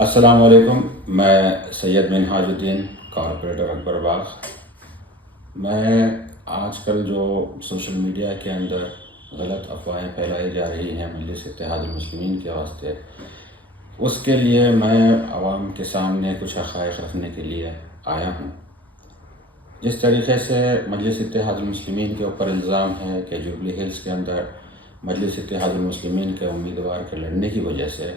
السلام علیکم. میں سید منہاج الدین کارپوریٹر اکبر باغ. میں آج کل جو سوشل میڈیا کے اندر غلط افواہیں پھیلائی جا رہی ہیں مجلس اتحاد المسلمین کے واسطے، اس کے لیے میں عوام کے سامنے کچھ حقائق رکھنے کے لیے آیا ہوں. جس طریقے سے مجلس اتحاد المسلمین کے اوپر الزام ہے کہ جوبلی ہلز کے اندر مجلس اتحاد المسلمین کے امیدوار کے لڑنے کی وجہ سے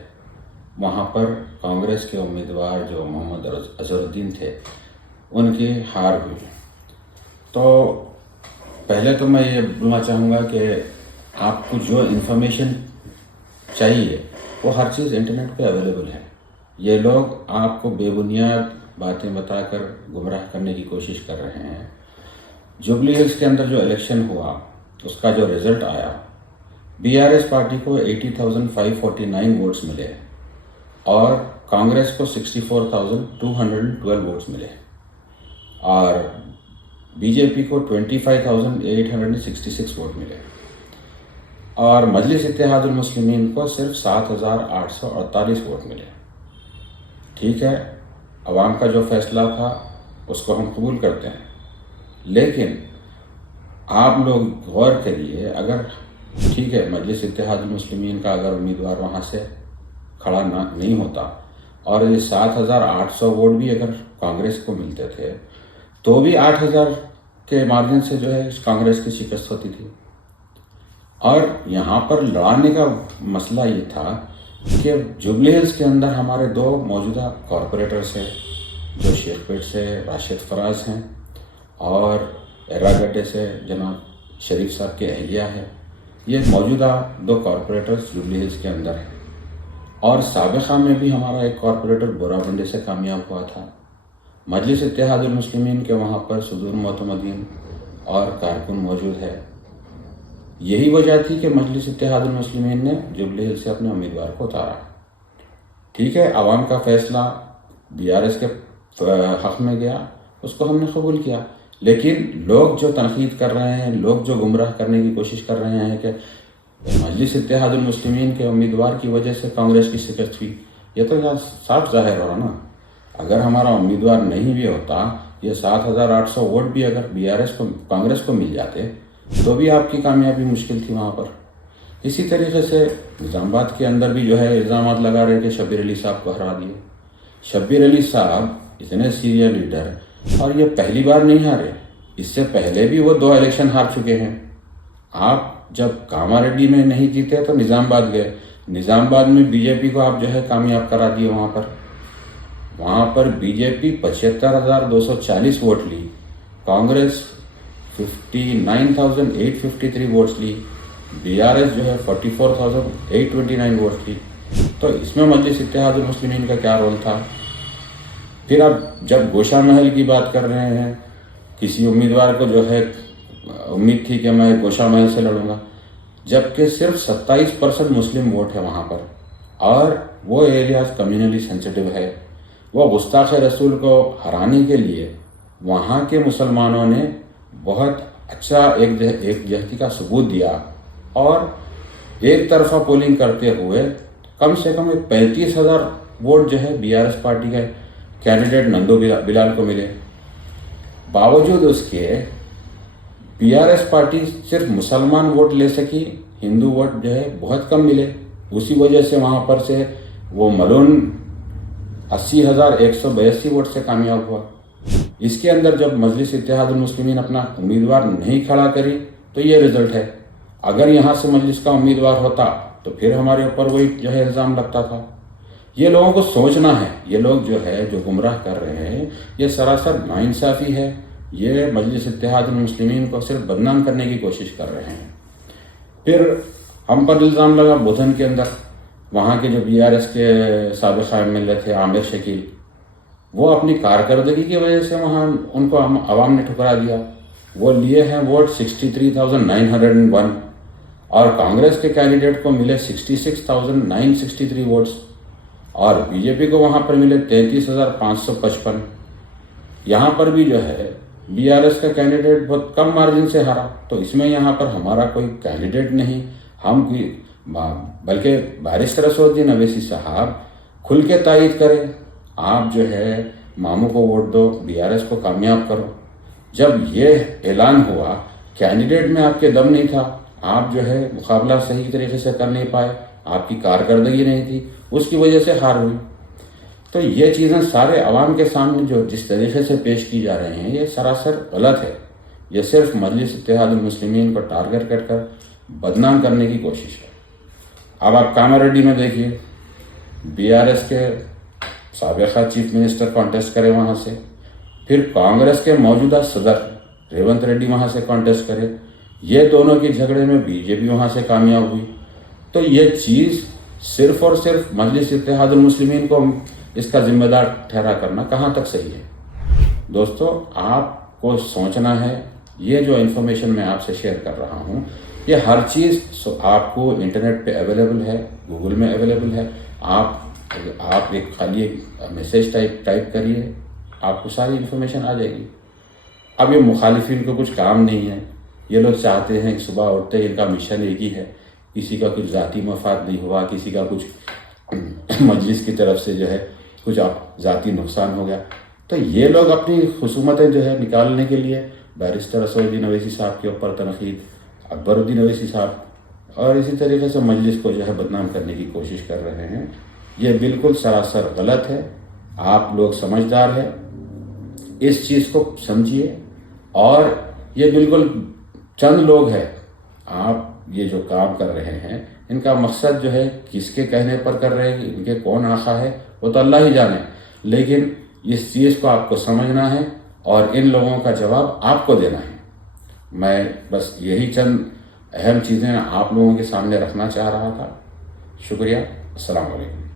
وہاں پر کانگریس کے امیدوار جو محمد اظہر الدین تھے ان کی ہار ہوئی. تو پہلے تو میں یہ بولنا چاہوں گا کہ آپ کو جو انفارمیشن چاہیے وہ ہر چیز انٹرنیٹ پہ اویلیبل ہے. یہ لوگ آپ کو بے بنیاد باتیں بتا کر گمراہ کرنے کی کوشش کر رہے ہیں. جوبلی ہلز کے اندر جو الیکشن ہوا اس کا جو رزلٹ آیا، BRS پارٹی کو 80,549 ووٹس ملے اور کانگریس کو 64,212 ووٹس ملے اور BJP کو 25,866 ووٹ ملے اور مجلس اتحاد المسلمین کو صرف 7,848 ووٹ ملے. ٹھیک ہے، عوام کا جو فیصلہ تھا اس کو ہم قبول کرتے ہیں، لیکن آپ لوگ غور کریے، اگر ٹھیک ہے مجلس اتحاد المسلمین کا اگر امیدوار وہاں سے کھڑا نہیں ہوتا اور یہ 7,800 ووٹ بھی اگر کانگریس کو ملتے تھے تو بھی 8,000 کے مارجن سے جو ہے کانگریس کی شکست ہوتی تھی. اور یہاں پر لڑانے کا مسئلہ یہ تھا کہ جوبلی ہلز کے اندر ہمارے دو موجودہ کارپوریٹرز ہیں جو شیخ پیٹ سے راشد فراز ہیں اور ایراگڈے سے جناب شریف صاحب کے اہلیہ ہے. یہ موجودہ دو کارپوریٹرز جوبلی ہلز کے اندر ہیں اور سابقہ میں بھی ہمارا ایک کارپوریٹر بورا بنڈے سے کامیاب ہوا تھا. مجلس اتحاد المسلمین کے وہاں پر صدور معتمدین اور کارکن موجود ہے. یہی وجہ تھی کہ مجلس اتحاد المسلمین نے جوبلی ہلز سے اپنے امیدوار کو اتارا. ٹھیک ہے، عوام کا فیصلہ BRS کے حق میں گیا، اس کو ہم نے قبول کیا. لیکن لوگ جو تنقید کر رہے ہیں، لوگ جو گمراہ کرنے کی کوشش کر رہے ہیں کہ مجلس اتحاد المسلمین کے امیدوار کی وجہ سے کانگریس کی شکست ہوئی، یہ تو صاف ظاہر ہو رہا نا. اگر ہمارا امیدوار نہیں بھی ہوتا، یہ 7,800 ووٹ بھی اگر BRS کو کانگریس کو مل جاتے تو بھی آپ کی کامیابی مشکل تھی وہاں پر. اسی طریقے سے نظام آباد کے اندر بھی جو ہے الزامات لگا رہے کہ شبیر علی صاحب کو ہرا دیے. شبیر علی صاحب اتنے سینئر لیڈر، اور یہ پہلی بار نہیں ہارے، اس سے پہلے بھی وہ 2 الیکشن ہار چکے ہیں. آپ جب کاماریڈی میں نہیں جیتے تو نظام آباد گئے، نظام آباد میں BJP کو آپ جو ہے کامیاب کرا دیے. وہاں پر BJP 75,240 ووٹ لی، کانگریس 59,853 ووٹس لی، BRS جو ہے 44,829 ووٹس لی. تو اس میں مجلس اتحاد المسلمین کا کیا رول تھا؟ پھر اب جب گوشہ محل کی بات کر رہے ہیں، کسی امیدوار کو جو ہے امید تھی کہ میں گوشہ محل سے لڑوں گا، جبکہ صرف 27% مسلم ووٹ ہے وہاں پر اور وہ ایریاز کمیونلی سینسٹیو ہے. وہ گستاخ رسول کو ہرانے کے لیے وہاں کے مسلمانوں نے بہت اچھا ایک جہتی کا ثبوت دیا اور ایک طرفہ پولنگ کرتے ہوئے کم سے کم 35,000 ووٹ جو ہے BRS پارٹی کے کینڈیڈیٹ نندو بلال کو ملے. باوجود اس کے BRS پارٹی صرف مسلمان ووٹ لے سکی، ہندو ووٹ جو ہے بہت کم ملے. اسی وجہ سے وہاں پر سے وہ ملون 80,182 ووٹ سے کامیاب ہوا. اس کے اندر جب مجلس اتحاد المسلمین اپنا امیدوار نہیں کھڑا کری تو یہ رزلٹ ہے. اگر یہاں سے مجلس کا امیدوار ہوتا تو پھر ہمارے اوپر وہی جو ہے الزام لگتا تھا. یہ لوگوں کو سوچنا ہے، یہ لوگ جو ہے جو گمراہ کر رہے ہیں یہ سراسر ناانصافی ہے. یہ مجلس اتحاد المسلمین کو صرف بدنام کرنے کی کوشش کر رہے ہیں. پھر ہم پر الزام لگا بدھن کے اندر، وہاں کے جو BRS کے سابق MLA تھے عامر شکیل، وہ اپنی کارکردگی کی وجہ سے وہاں ان کو عوام نے ٹھکرا دیا. وہ لیے ہیں ووٹ 63,901 اور کانگریس کے کینڈیڈیٹ کو ملے 66,963 ووٹس اور BJP کو وہاں پر ملے 33,555. یہاں پر بھی جو ہے BRS کا کینڈیڈیٹ بہت کم مارجن سے ہارا. تو اس میں یہاں پر ہمارا کوئی کینڈیڈیٹ نہیں، ہم بلکہ بیرسٹر اسد الدین اویسی صاحب کھل کے تائید کریں. آپ جو ہے ماموں کو ووٹ دو, BRS کو کامیاب کرو. جب یہ اعلان ہوا, کینڈیڈیٹ میں آپ کے دم نہیں تھا, آپ جو ہے مقابلہ صحیح طریقے سے کر نہیں پائے, آپ کی کارکردگی نہیں تھی, اس کی وجہ سے ہار ہوئی. تو یہ چیزیں سارے عوام کے سامنے جو جس طریقے سے پیش کی جا رہے ہیں, یہ سراسر غلط ہے. یہ صرف مجلس اتحاد المسلمین کو ٹارگٹ کر بدنام کرنے کی کوشش ہے. اب آپ کاماریڈی میں دیکھیے, BRS کے سابقہ چیف منسٹر کانٹیسٹ کرے وہاں سے, پھر کانگریس کے موجودہ صدر ریونت ریڈی وہاں سے کانٹیسٹ کرے, یہ دونوں کے جھگڑے میں BJP وہاں سے کامیاب ہوئی. تو یہ چیز صرف اور صرف مجلس اتحاد المسلمین کو اس کا ذمہ دار ٹھہرا کرنا کہاں تک صحیح ہے؟ دوستو, آپ کو سوچنا ہے. یہ جو انفارمیشن میں آپ سے شیئر کر رہا ہوں, یہ ہر چیز آپ کو انٹرنیٹ پہ اویلیبل ہے, گوگل میں اویلیبل ہے. آپ ایک خالی میسیج ٹائپ کریے, آپ کو ساری انفارمیشن آ جائے گی. اب یہ مخالفین کو کچھ کام نہیں ہے, یہ لوگ چاہتے ہیں کہ صبح اٹھتے ہی ان کا مشن ایک ہی ہے, کسی کا کچھ ذاتی مفاد نہیں ہوا, کسی کا کچھ مجلس کی طرف سے جو ہے کچھ ذاتی نقصان ہو گیا, تو یہ لوگ اپنی خصومتیں جو ہے نکالنے کے لیے بیرسٹر اسد الدین اویسی صاحب کے اوپر تنقید, اکبر الدین اویسی صاحب, اور اسی طریقے سے مجلس کو جو ہے بدنام کرنے کی کوشش کر رہے ہیں. یہ بالکل سراسر غلط ہے. آپ لوگ سمجھدار ہیں, اس چیز کو سمجھیے. اور یہ بالکل چند لوگ ہیں, آپ یہ جو کام کر رہے ہیں, ان کا مقصد جو ہے کس کے کہنے پر کر رہے ہیں, ان کے کون آقا ہے وہ تو اللہ ہی جانے, لیکن اس چیز کو آپ کو سمجھنا ہے اور ان لوگوں کا جواب آپ کو دینا ہے. میں بس یہی چند اہم چیزیں آپ لوگوں کے سامنے رکھنا چاہ رہا تھا. شکریہ. السلام علیکم.